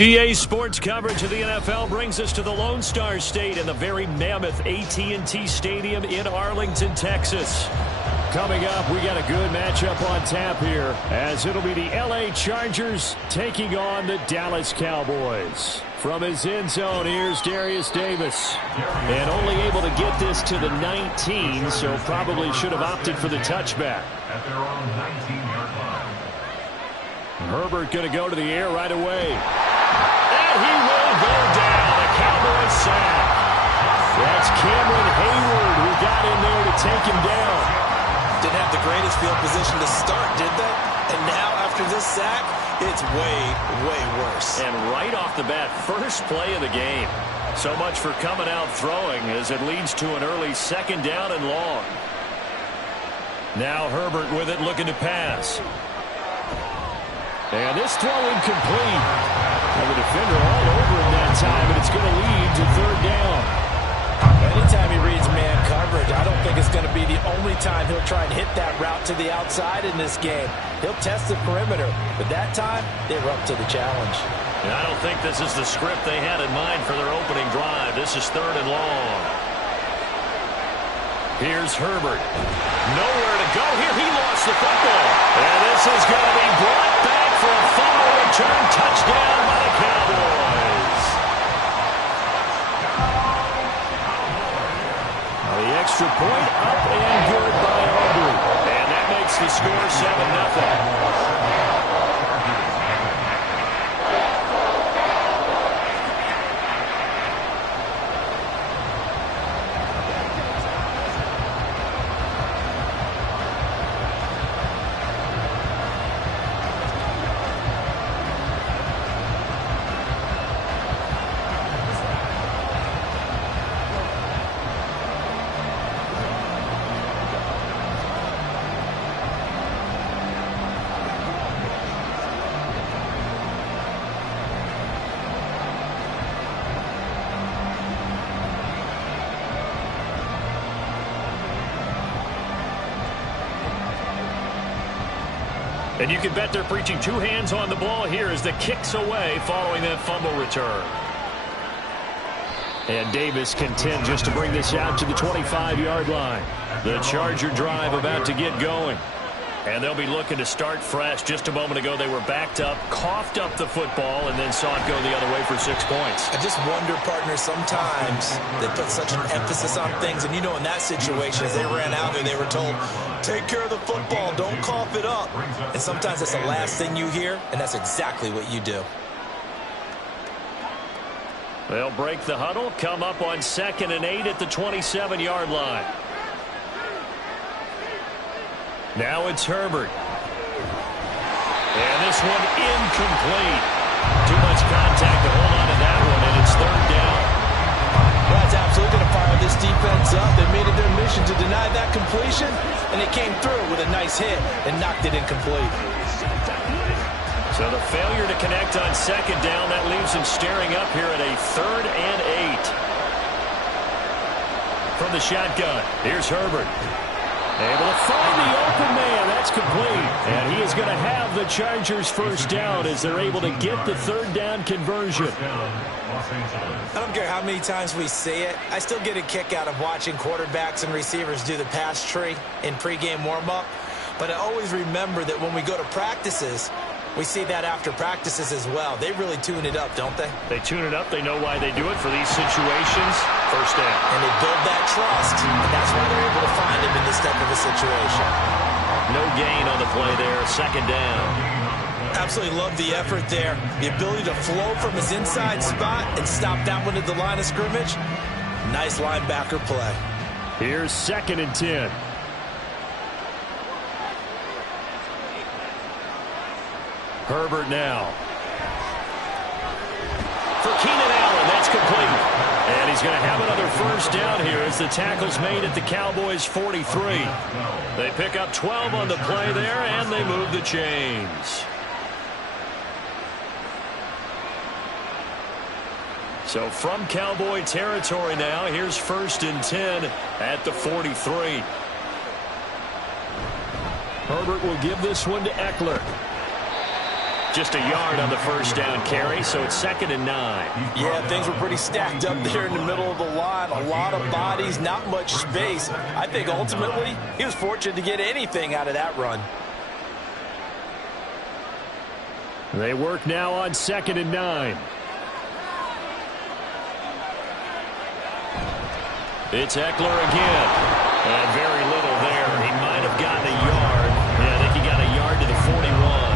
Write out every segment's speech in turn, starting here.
EA Sports coverage of the NFL brings us to the Lone Star State in the very mammoth AT&T Stadium in Arlington, Texas. Coming up, we got a good matchup on tap here, as it'll be the LA Chargers taking on the Dallas Cowboys. From his end zone, here's Darius Davis. And only able to get this to the 19, so probably should have opted for the touchback. At their own 19-yard line. Herbert going to go to the air right away. And he will go down. The Cowboys sack. That's Cameron Hayward who got in there to take him down. Didn't have the greatest field position to start, did they? And now, after this sack, it's way, way worse. And right off the bat, first play of the game. So much for coming out throwing as it leads to an early second down and long. Now Herbert with it, looking to pass. And this throw incomplete. And the defender all over him that time, and it's going to lead to third down. Anytime he reads man coverage, I don't think it's going to be the only time he'll try and hit that route to the outside in this game. He'll test the perimeter, but that time, they were up to the challenge. And I don't think this is the script they had in mind for their opening drive. This is third and long. Here's Herbert. Nowhere to go here. He lost the football. And this is going to be brought back for a fumble return touchdown by the Cowboys. The extra point up and good by Aubrey. And that makes the score 7-0. And you can bet they're preaching two hands on the ball here as the kick's away following that fumble return. And Davis content just to bring this out to the 25-yard line. The Charger drive about to get going. And they'll be looking to start fresh. Just a moment ago, they were backed up, coughed up the football, and then saw it go the other way for 6 points. I just wonder, partner, sometimes they put such an emphasis on things. And, you know, in that situation, as they ran out there, they were told, take care of the football, don't cough it up. And sometimes that's the last thing you hear, and that's exactly what you do. They'll break the huddle, come up on 2nd and 8 at the 27-yard line. Now it's Herbert. And this one incomplete. Too much contact to hold on to that one, and it's third down. Well, it's absolutely going to fire this defense up. They made it their mission to deny that completion, and they came through with a nice hit and knocked it incomplete. So the failure to connect on 2nd down, that leaves them staring up here at a 3rd and 8. From the shotgun, here's Herbert. Able to find the open man. That's complete. And he is going to have the Chargers first down as they're able to get the third down conversion. I don't care how many times we see it. I still get a kick out of watching quarterbacks and receivers do the pass tree in pregame warm-up. But I always remember that when we go to practices, we see that after practices as well. They really tune it up, don't they? They tune it up. They know why they do it for these situations. First down. And they build that trust, and that's why they're able to find him in this type of a situation. No gain on the play there. 2nd down. Absolutely love the effort there. The ability to flow from his inside spot and stop that one at the line of scrimmage. Nice linebacker play. Here's 2nd and 10. Herbert now. For Keenan Allen, that's complete. And he's going to have another first down here as the tackle's made at the Cowboys' 43. They pick up 12 on the play there, and they move the chains. So from Cowboy territory now, here's 1st and 10 at the 43. Herbert will give this one to Eckler. Just a yard on the first down carry, so it's 2nd and 9. Yeah, things were pretty stacked up there in the middle of the line. A lot of bodies, not much space. I think ultimately he was fortunate to get anything out of that run. They work now on 2nd and 9. It's Eckler again. And very little there. He might have gotten a yard. Yeah, I think he got a yard to the 41.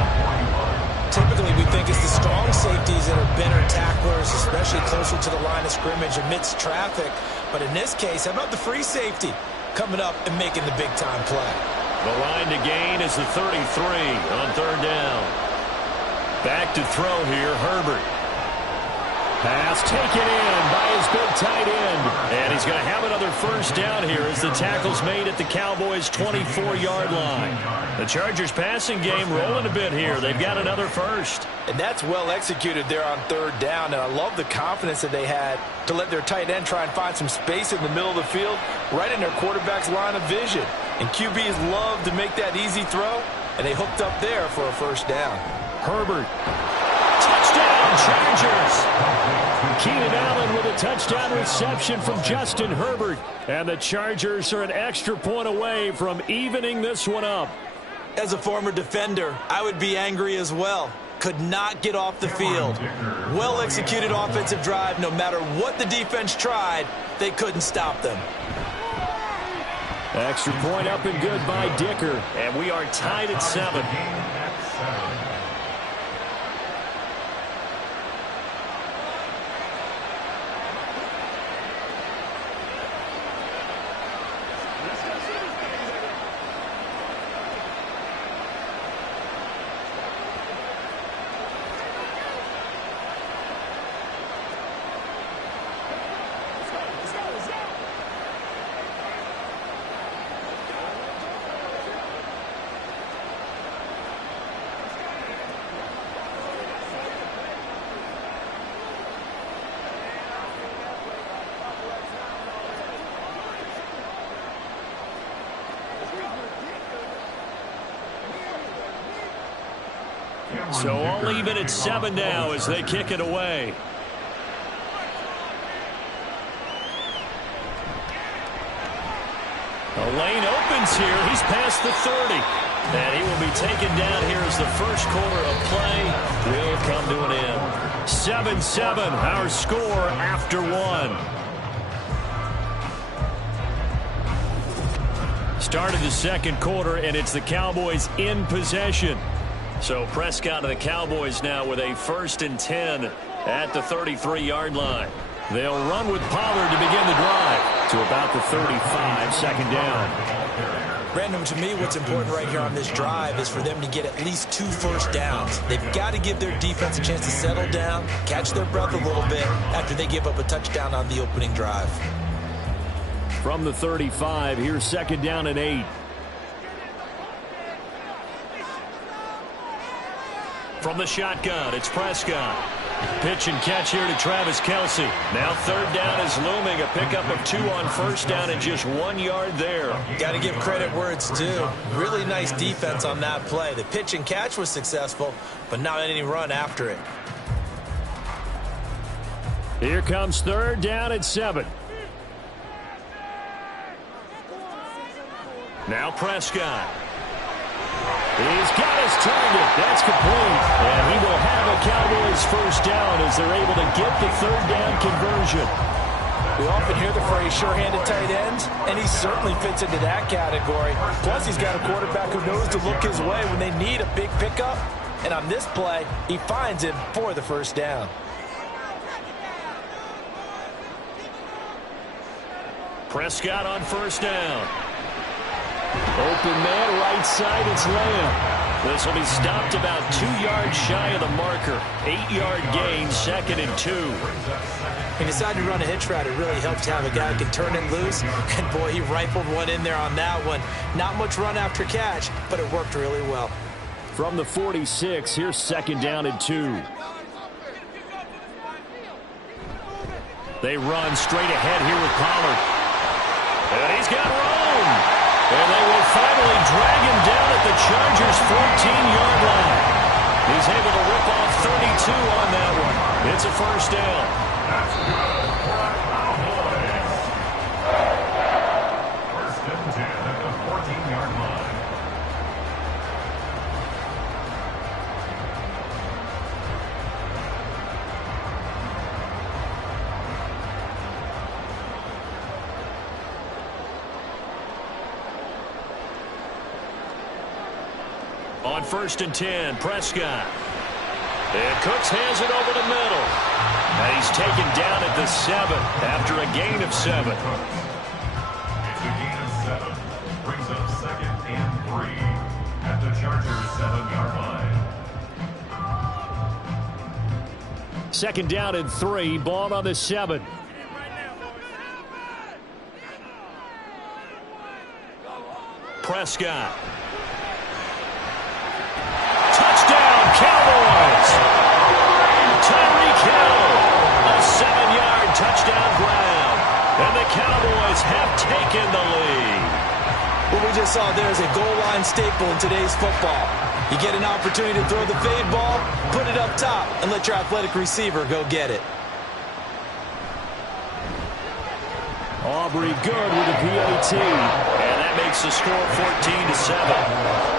Typically, we think it's the strong safeties that are better tacklers, especially closer to the line of scrimmage amidst traffic. But in this case, how about the free safety coming up and making the big-time play? The line to gain is the 33 on 3rd down. Back to throw here, Herbert. Pass taken in by his big tight end. And he's going to have another first down here as the tackle's made at the Cowboys' 24-yard line. The Chargers passing game rolling a bit here. They've got another first. And that's well executed there on 3rd down. And I love the confidence that they had to let their tight end try and find some space in the middle of the field, right in their quarterback's line of vision. And QBs love to make that easy throw, and they hooked up there for a first down. Herbert. Touchdown, Chargers. Keenan Allen with a touchdown reception from Justin Herbert. And the Chargers are an extra point away from evening this one up. As a former defender, I would be angry as well. Could not get off the field. Well-executed offensive drive. No matter what the defense tried, they couldn't stop them. Extra point up and good by Dicker. And we are tied at 7. So all even at 7 now as they kick it away. The lane opens here. He's past the 30. And he will be taken down here as the first quarter of play will come to an end. 7-7, our score after 1. Started the second quarter, and it's the Cowboys in possession. So Prescott and the Cowboys now with a 1st and 10 at the 33-yard line. They'll run with Pollard to begin the drive to about the 35, 2nd down. Brandon, to me, what's important right here on this drive is for them to get at least 2 first downs. They've got to give their defense a chance to settle down, catch their breath a little bit after they give up a touchdown on the opening drive. From the 35, here's 2nd down and 8. From the shotgun, it's Prescott. Pitch and catch here to Travis Kelce. Now 3rd down is looming. A pickup of 2 on 1st down and just 1 yard there. Got to give credit where it's due. Really nice defense on that play. The pitch and catch was successful, but not any run after it. Here comes 3rd down and 7. Now Prescott. He's got his target. That's complete. And he will have a Cowboys first down as they're able to get the 3rd down conversion. We often hear the phrase sure-handed tight ends, and he certainly fits into that category. Plus, he's got a quarterback who knows to look his way when they need a big pickup. And on this play, he finds him for the first down. Prescott on 1st down. Open man, right side, it's Lamb. This will be stopped about 2 yards shy of the marker. 8-yard gain, 2nd and 2. He decided to run a hitch route. It really helps to have a guy who can turn it loose. And, boy, he rifled one in there on that one. Not much run after catch, but it worked really well. From the 46, here's 2nd down and 2. They run straight ahead here with Pollard. And he's got room. And they will finally drag him down at the Chargers' 14-yard line. He's able to 2 on that one. It's a first down. That's good for the Cowboys. First and 10 at the 14-yard line. On first and 10, Prescott. And Cooks hands it over the middle. And he's taken down at the 7 after a gain of 7. It's a gain of 7. Brings up 2nd and 3 at the Chargers' 7-yard line. 2nd down and 3. Ball on the 7. Prescott. Touchdown, Cowboys! Tyreek Hill, a 7-yard touchdown grab. And the Cowboys have taken the lead. What we just saw there is a goal line staple in today's football. You get an opportunity to throw the fade ball, put it up top, and let your athletic receiver go get it. Aubrey good with a PAT. And that makes the score 14-7.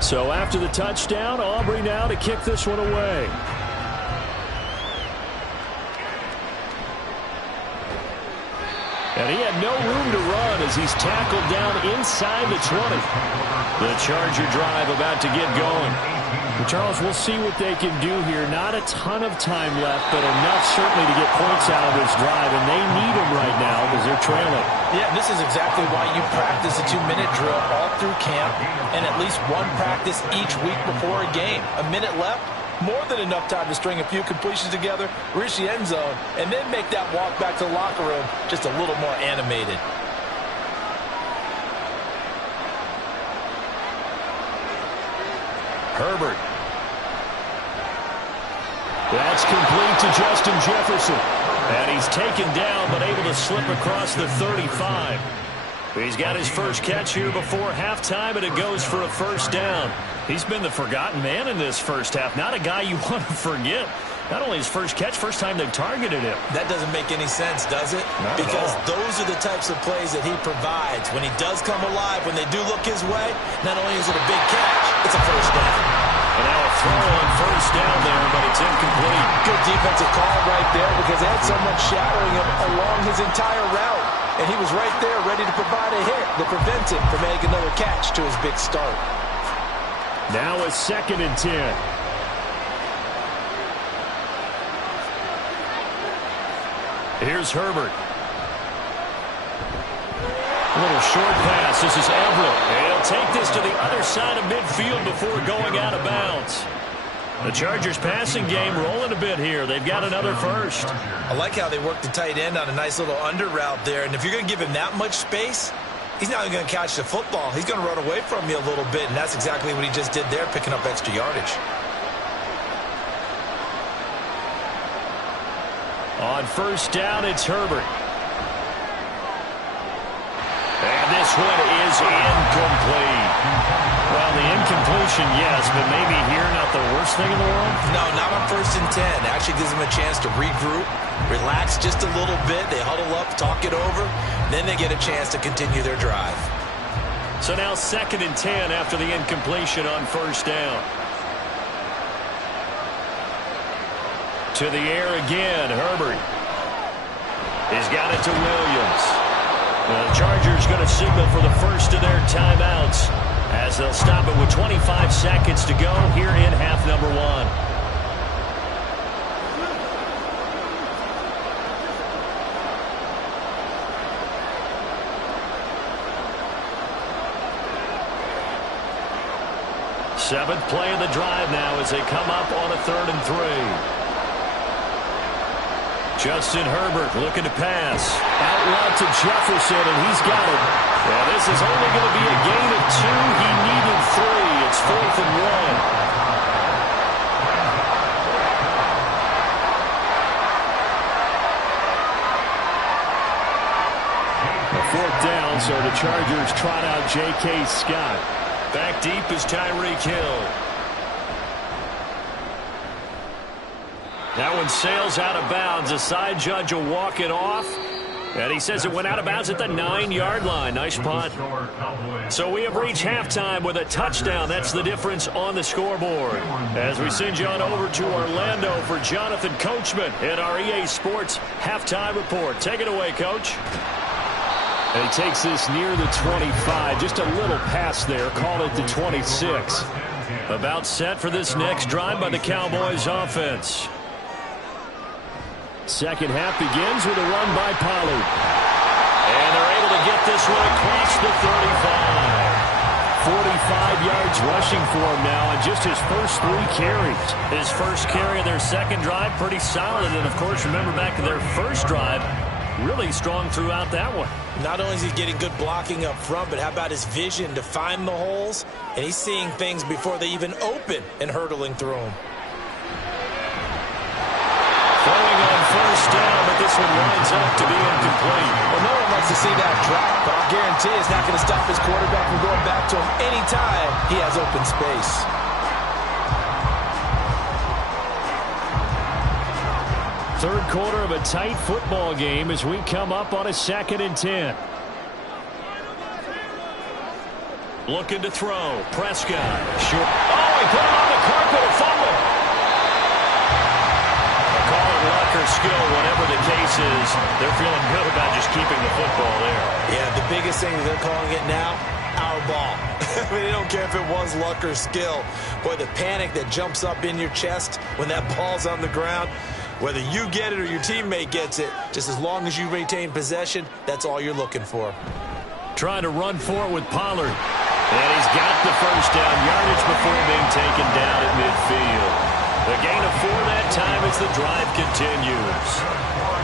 So after the touchdown, Aubrey now to kick this one away. And he had no room to run as he's tackled down inside the 20. The Charger drive about to get going. Well, Charles, we'll see what they can do here. Not a ton of time left, but enough certainly to get points out of this drive, and they need them right now because they're trailing. Yeah, this is exactly why you practice a 2-minute drill all through camp and at least one practice each week before a game. A minute left, more than enough time to string a few completions together, reach the end zone, and then make that walk back to the locker room just a little more animated. Herbert. That's complete to Justin Jefferson. And he's taken down, but able to slip across the 35. He's got his first catch here before halftime, and it goes for a first down. He's been the forgotten man in this first half. Not a guy you want to forget. Not only his first catch, first time they've targeted him. That doesn't make any sense, does it? Because those are the types of plays that he provides. When he does come alive, when they do look his way, not only is it a big catch, it's a first down. And now a throw on first down there, but it's incomplete. Good defensive call right there because they had so much shadowing him along his entire route. And he was right there ready to provide a hit to prevent him from making another catch to his big start. Now a 2nd and 10. Here's Herbert. A little short pass. This is Everett. He'll take this to the other side of midfield before going out of bounds. The Chargers passing game rolling a bit here. They've got another first. I like how they work the tight end on a nice little under route there. And if you're going to give him that much space, he's not going to catch the football. He's going to run away from you a little bit, and that's exactly what he just did there, picking up extra yardage. On first down, it's Herbert. And this one is incomplete. Well, the incompletion, yes, but maybe here not the worst thing in the world? No, not on first and 10. Actually gives them a chance to regroup, relax just a little bit. They huddle up, talk it over. Then they get a chance to continue their drive. So now 2nd and 10 after the incompletion on first down. To the air again, Herbert. He's got it to Williams. The Chargers going to signal for the first of their timeouts as they'll stop it with 25 seconds to go here in half number 1. Seventh play of the drive now as they come up on a 3rd and 3. Justin Herbert looking to pass. Out route to Jefferson, and he's got it. Yeah, this is only going to be a gain of 2. He needed 3. It's 4th and 1. Fourth down, so the Chargers trot out J.K. Scott. Back deep is Tyreek Hill. That one sails out of bounds. The side judge will walk it off. And he says it went out of bounds at the 9-yard line. Nice punt. So we have reached halftime with a touchdown. That's the difference on the scoreboard. As we send you on over to Orlando for Jonathan Coachman in our EA Sports Halftime Report. Take it away, Coach. And he takes this near the 25. Just a little pass there. Call it the 26. About set for this next drive by the Cowboys offense. Second half begins with a run by Pollard. And they're able to get this one across the 35. 45 yards rushing for him now, and just his first 3 carries. His first carry of their second drive, pretty solid. And, of course, remember back to their first drive, really strong throughout that one. Not only is he getting good blocking up front, but how about his vision to find the holes? And he's seeing things before they even open and hurtling through them. Throwing on first down, but this one winds up to be incomplete. Well, no one likes to see that drop, but I'll guarantee it's not going to stop his quarterback from going back to him anytime he has open space. Third quarter of a tight football game as we come up on a 2nd and 10. Looking to throw. Prescott. Short. Oh, he put it on the carpet and fumble. Call it luck or skill, whatever the case is. They're feeling good about just keeping the football there. Yeah, the biggest thing that they're calling it now, our ball. I mean, they don't care if it was luck or skill. Boy, the panic that jumps up in your chest when that ball's on the ground, whether you get it or your teammate gets it, just as long as you retain possession, that's all you're looking for. Trying to run for it with Pollard. And he's got the first down, yardage before being taken down at midfield. The gain of 4 that time as the drive continues.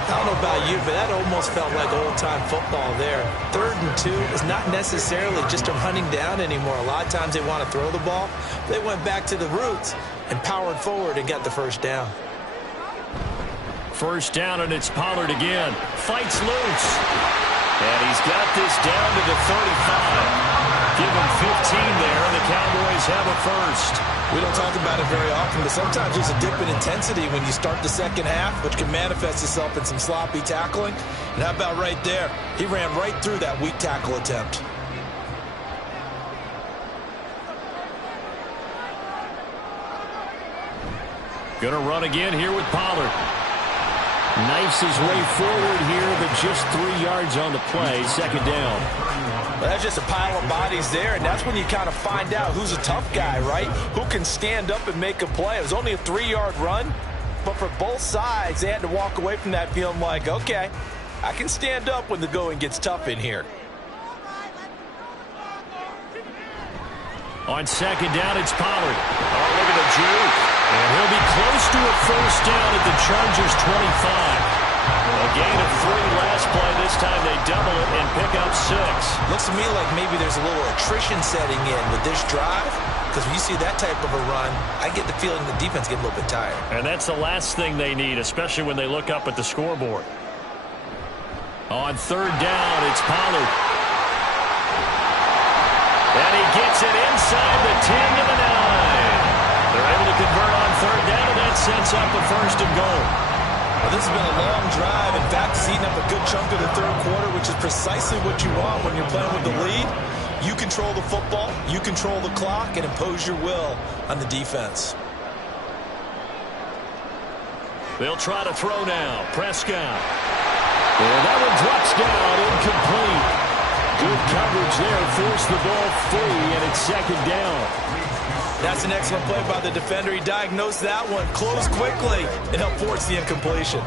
I don't know about you, but that almost felt like old-time football there. 3rd and 2 is not necessarily just a running down anymore. A lot of times they want to throw the ball. They went back to the roots and powered forward and got the first down. First down, and it's Pollard again. Fights loose. And he's got this down to the 35. Give him 15 there, and the Cowboys have a first. We don't talk about it very often, but sometimes there's a dip in intensity when you start the second half, which can manifest itself in some sloppy tackling. And how about right there? He ran right through that weak tackle attempt. Gonna run again here with Pollard. Knifes his way forward here, but just 3 yards on the play. Second down. Well, that's just a pile of bodies there, and that's when you kind of find out who's a tough guy, right? Who can stand up and make a play. It was only a 3-yard run, but for both sides, they had to walk away from that feeling like, okay, I can stand up when the going gets tough in here. On second down, it's Pollard. Oh, look at the juke. And he'll be close to a first down at the Chargers' 25. A gain of 3 last play. This time they double it and pick up 6. Looks to me like maybe there's a little attrition setting in with this drive, because when you see that type of a run, I get the feeling the defense get a little bit tired. And that's the last thing they need, especially when they look up at the scoreboard. On third down, it's Pollard. And he gets it inside the 10 to the 9. They're able to convert on third down, and that sets up a first and goal. Well, this has been a long drive. In fact, it's eating up a good chunk of the third quarter, which is precisely what you want when you're playing with the lead. You control the football, you control the clock, and impose your will on the defense. They'll try to throw now. Prescott. And that one drops down, incomplete. Good coverage there, forced the ball free, and it's second down. That's an excellent play by the defender. He diagnosed that one, closed quickly, and helped force the incompletion.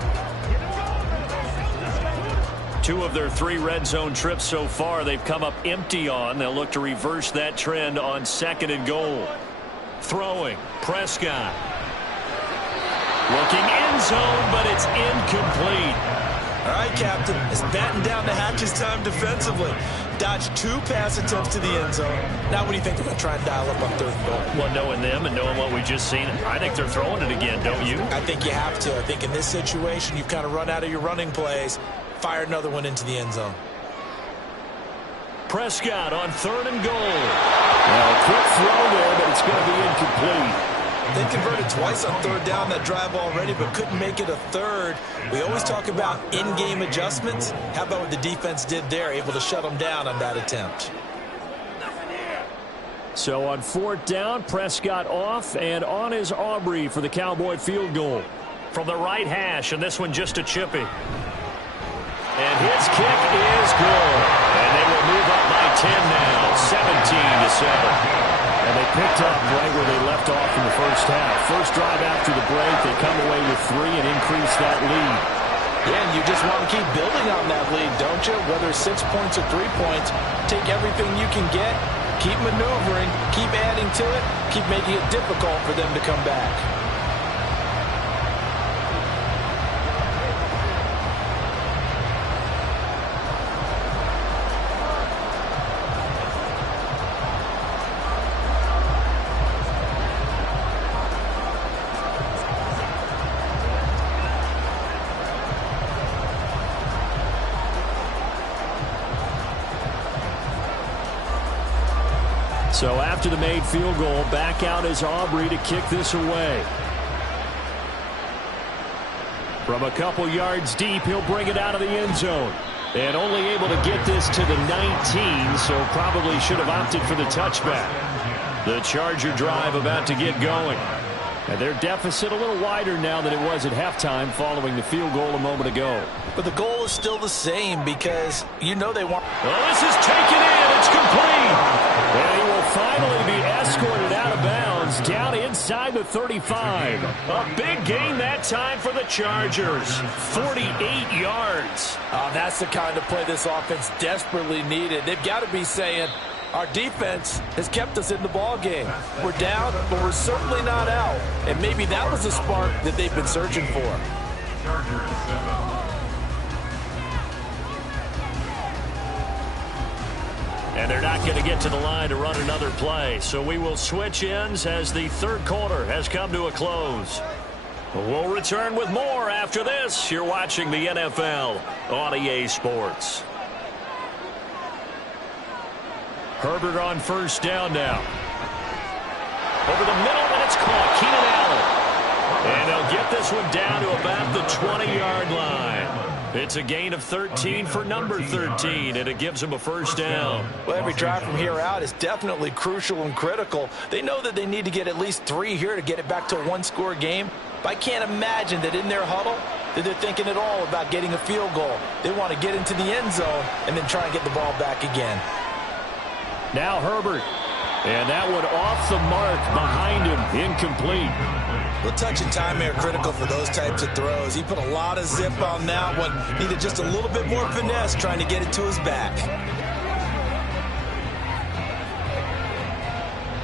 2 of their 3 red zone trips so far, they've come up empty on. They'll look to reverse that trend on second and goal. Throwing, Prescott. Looking end zone, but it's incomplete. All right, Captain. It's batten down the hatches time defensively. Dodged 2 pass attempts to the end zone. Now what do you think they're going to try and dial up on 3rd and goal? Well, knowing them and knowing what we just seen, I think they're throwing it again, don't you? I think you have to. I think in this situation, you've kind of run out of your running plays. Fire another one into the end zone. Prescott on 3rd and goal. Well, a quick throw there, but it's going to be incomplete. They converted twice on 3rd down that drive already, but couldn't make it a 3rd. We always talk about in-game adjustments. How about what the defense did there, able to shut them down on that attempt? So on 4th down, Prescott off, and on is Aubrey for the Cowboy field goal. From the right hash, and this one just a chippy. And his kick is good. And they will move up by 10 now, 17-7. And they picked up right where they left off in the first half. First drive after the break, they come away with 3 and increase that lead. Yeah, and you just want to keep building on that lead, don't you? Whether it's 6 points or 3 points, take everything you can get, keep maneuvering, keep adding to it, keep making it difficult for them to come back. So after the made field goal, back out is Aubrey to kick this away. From a couple yards deep, he'll bring it out of the end zone. And only able to get this to the 19, so probably should have opted for the touchback. The Charger drive about to get going. And their deficit a little wider now than it was at halftime following the field goal a moment ago. But the goal is still the same because you know they want... Well, this is taken in. It's complete. And he will finally be escorted out of bounds down inside the 35. A big gain that time for the Chargers. 48 yards. That's the kind of play this offense desperately needed. They've got to be saying, our defense has kept us in the ball game. We're down, but we're certainly not out. And maybe that was the spark that they've been searching for. Chargers 7. And they're not going to get to the line to run another play. So we will switch ends as the 3rd quarter has come to a close. We'll return with more after this. You're watching the NFL on EA Sports. Herbert on 1st down now. Over the middle, and it's caught. Keenan Allen. And they'll get this one down to about the 20-yard line. It's a gain of 13 for number 13, and it gives them a 1st down. Well, every drive from here out is definitely crucial and critical. They know that they need to get at least 3 here to get it back to a 1-score game. But I can't imagine that in their huddle that they're thinking at all about getting a field goal. They want to get into the end zone and then try and get the ball back again. Now Herbert. And that one off the mark behind him. Incomplete. Well, touch and time here critical for those types of throws. He put a lot of zip on that one. Needed just a little bit more finesse trying to get it to his back.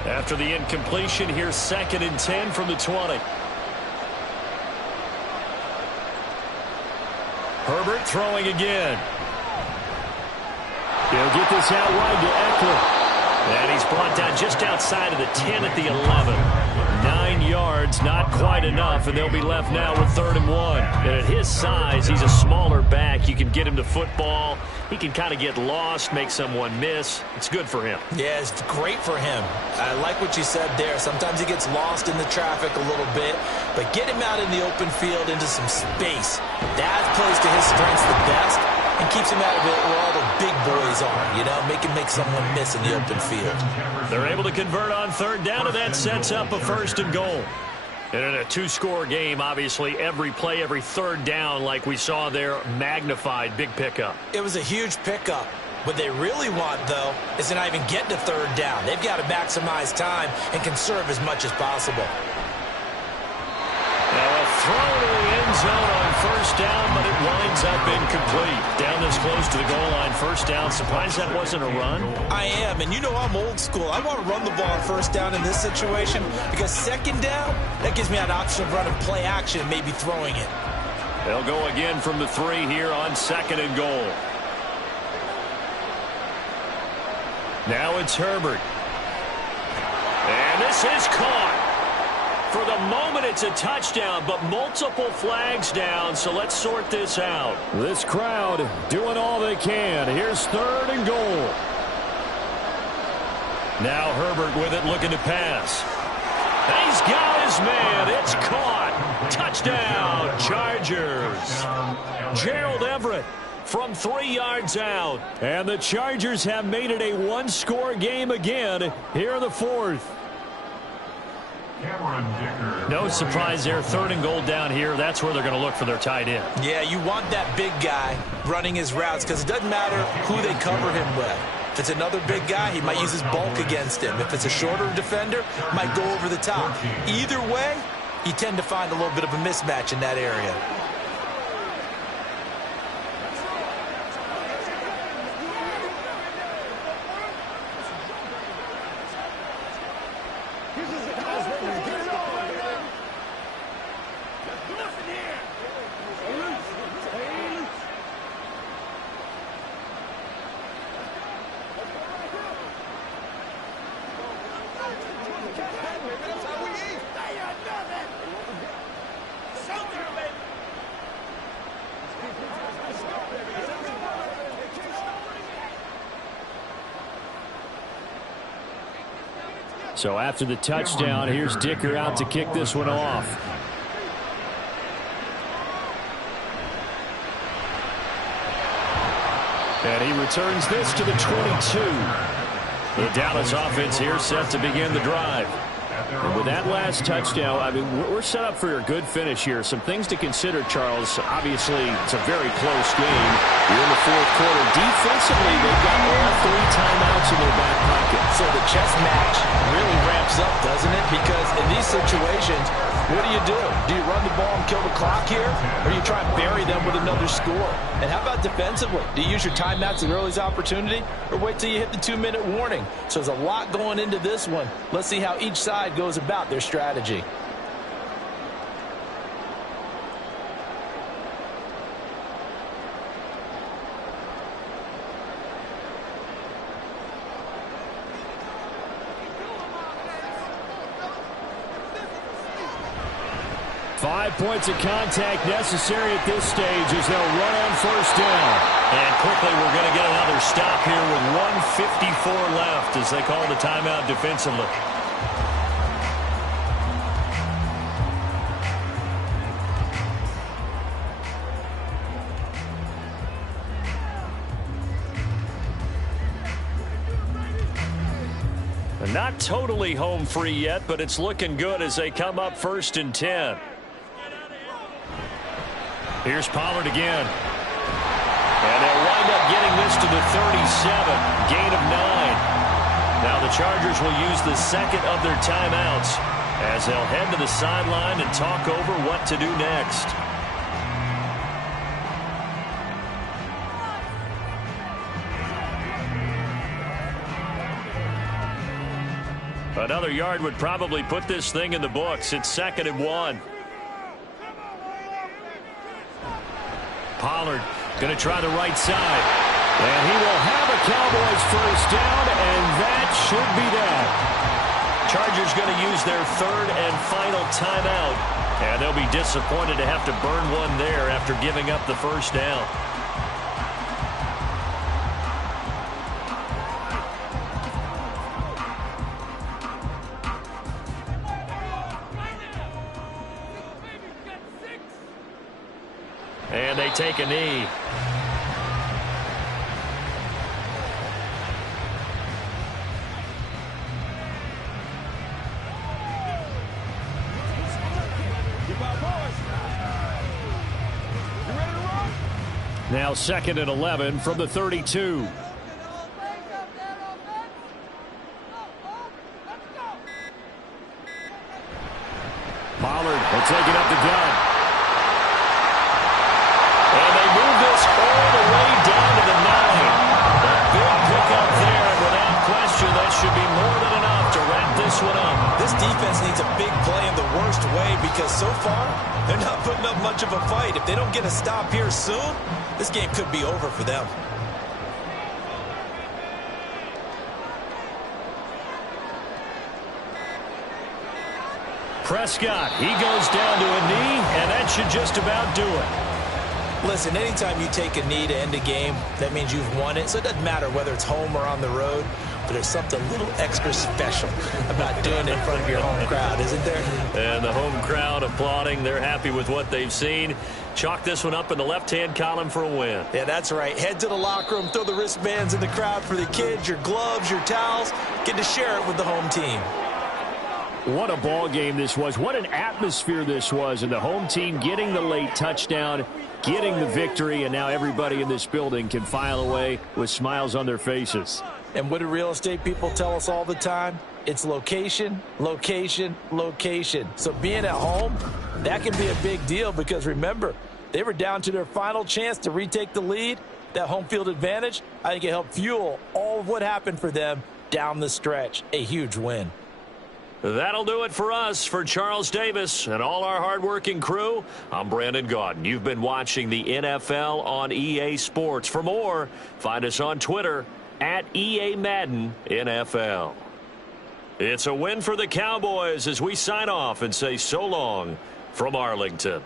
After the incompletion, here's 2nd and 10 from the 20. Herbert throwing again. He'll get this out wide to Eckler. And he's brought down just outside of the 10 at the 11. 9 yards, not quite enough, and they'll be left now with 3rd and 1. And at his size, he's a smaller back. You can get him to football. He can kind of get lost, make someone miss. It's good for him. Yeah, it's great for him. I like what you said there. Sometimes he gets lost in the traffic a little bit, but get him out in the open field into some space. That plays to his strengths the best and keeps him out of it where all the big boys are, you know, make someone miss in the open field. They're able to convert on 3rd down, and that sets up a 1st and goal. And in a 2-score game, obviously, every play, every 3rd down, like we saw there, magnified, big pickup. It was a huge pickup. What they really want, though, is to not even get to 3rd down. They've got to maximize time and conserve as much as possible. Now a throw to the end zone on first down, but it winds up incomplete. Down this close to the goal line, first down. Surprised that wasn't a run? I am, and you know I'm old school. I want to run the ball on first down in this situation because second down, that gives me an option of running play action, maybe throwing it. They'll go again from the 3 here on second and goal. Now it's Herbert. And this is caught. For the moment, it's a touchdown, but multiple flags down, so let's sort this out. This crowd doing all they can. Here's third and goal. Now Herbert with it, looking to pass. And he's got his man. It's caught. Touchdown, Chargers. Gerald Everett from 3 yards out. And the Chargers have made it a one-score game again here in the fourth. No surprise there. Third and goal down here. That's where they're going to look for their tight end. Yeah, you want that big guy running his routes because it doesn't matter who they cover him with. If it's another big guy, he might use his bulk against him. If it's a shorter defender, might go over the top. Either way, you tend to find a little bit of a mismatch in that area. So after the touchdown, here's Dicker out to kick this one off. And he returns this to the 22. The Dallas offense here set to begin the drive. And with that last touchdown, I mean, we're set up for a good finish here. Some things to consider, Charles. Obviously, it's a very close game. You're in the fourth quarter. Defensively, they've got all 3 timeouts in their back pocket. So the chess match really ramps up, doesn't it? Because in these situations, what do? Do you run the ball and kill the clock here? Or do you try and bury them with another score? And how about defensively? Do you use your timeouts at earliest opportunity? Or wait till you hit the 2-minute warning? So there's a lot going into this one. Let's see how each side goes about their strategy. Five points of contact necessary at this stage as they'll run on first down. And quickly we're going to get another stop here with 1:54 left as they call the timeout defensively. Not totally home free yet, but it's looking good as they come up 1st and 10. Here's Pollard again. And they'll wind up getting this to the 37. Gain of 9. Now the Chargers will use the second of their timeouts as they'll head to the sideline and talk over what to do next. Another yard would probably put this thing in the books. It's 2nd and 1. Pollard going to try the right side. And he will have a Cowboys first down, and that should be that. Chargers going to use their 3rd and final timeout. And they'll be disappointed to have to burn one there after giving up the first down. And they take a knee. Now 2nd and 11 from the 32. Pollard will take it up the gut. all the way down to the 9. A big pickup there, and without question, that should be more than enough to wrap this one up. This defense needs a big play in the worst way because so far, they're not putting up much of a fight. If they don't get a stop here soon, this game could be over for them. Prescott, he goes down to a knee, and that should just about do it. Listen, anytime you take a knee to end a game, that means you've won it. So it doesn't matter whether it's home or on the road, but there's something a little extra special about doing it in front of your home crowd, isn't there? And the home crowd applauding. They're happy with what they've seen. Chalk this one up in the left-hand column for a win. Yeah, that's right. Head to the locker room, throw the wristbands in the crowd for the kids, your gloves, your towels. Get to share it with the home team. What a ball game this was. What an atmosphere this was. And the home team getting the late touchdown, getting the victory, and now everybody in this building can file away with smiles on their faces. And what do real estate people tell us all the time? It's location, location, location. So being at home, that can be a big deal because remember, they were down to their final chance to retake the lead. That home field advantage, I think it helped fuel all of what happened for them down the stretch. A huge win. That'll do it for us. For Charles Davis and all our hardworking crew, I'm Brandon Gaudin. You've been watching the NFL on EA Sports. For more, find us on Twitter at EA Madden NFL. It's a win for the Cowboys as we sign off and say so long from Arlington.